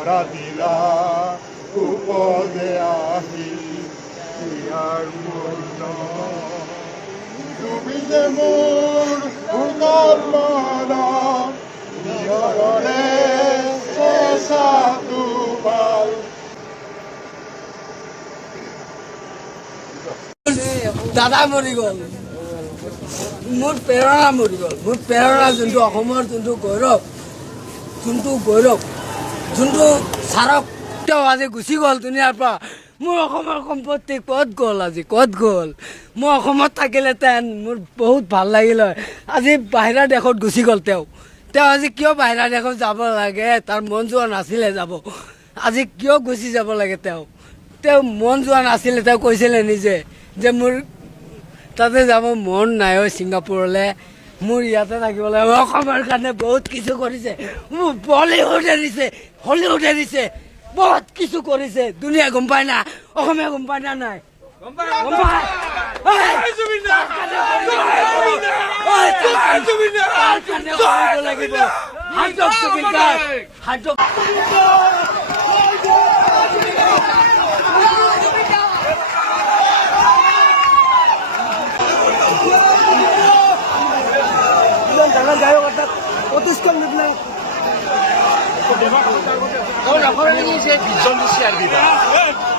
ধৰা দিলা উপদে আহি ইয়াৰ পূৰ্ণ তুমি যে মোৰ উদাৰ মন নিয়ৰৰে চেঁচাটো ভাল দাদা মৰি গ'ল মোৰ প্ৰেৰণা মৰি গ'ল মোৰ প্ৰেৰণা যোনটো অসমৰ যোনটো গৌৰৱ যোনটো ছাৰক তেওঁ আজি গুচি গ'ল দুনিয়াৰ পৰা মোৰ অসমৰ সম্পত্তি ক'ত গ'ল আজি ক'ত গ'ল মই অসমত থাকিলেহেঁতেন মোৰ বহুত ভাল লাগিল হয় আজি বাহিৰা দেশত গুচি গ'ল তেওঁ আজি কিয় বাহিৰা দেশত যাব লাগে তাৰ মন যোৱা নাছিলে যাব আজি কিয় গুচি যাব লাগে তেওঁ মন যোৱা নাছিলে তেওঁ কৈছিলে নিজে যে মোৰ তাতে যাব মন নাই হয় ছিংগাপুৰলৈ মোৰ ইয়াতে থাকিব লাগে অসমৰ কাৰণে বহুত কিছু কৰিছে মোক হলিউড এৰিছে বহুত কিছু কৰিছে দুনিয়া গম পায় না অসমীয়া গম পায় না নাই গায়ক এটা প্রতিষ্ঠান নিলাম বিজন দিছে আর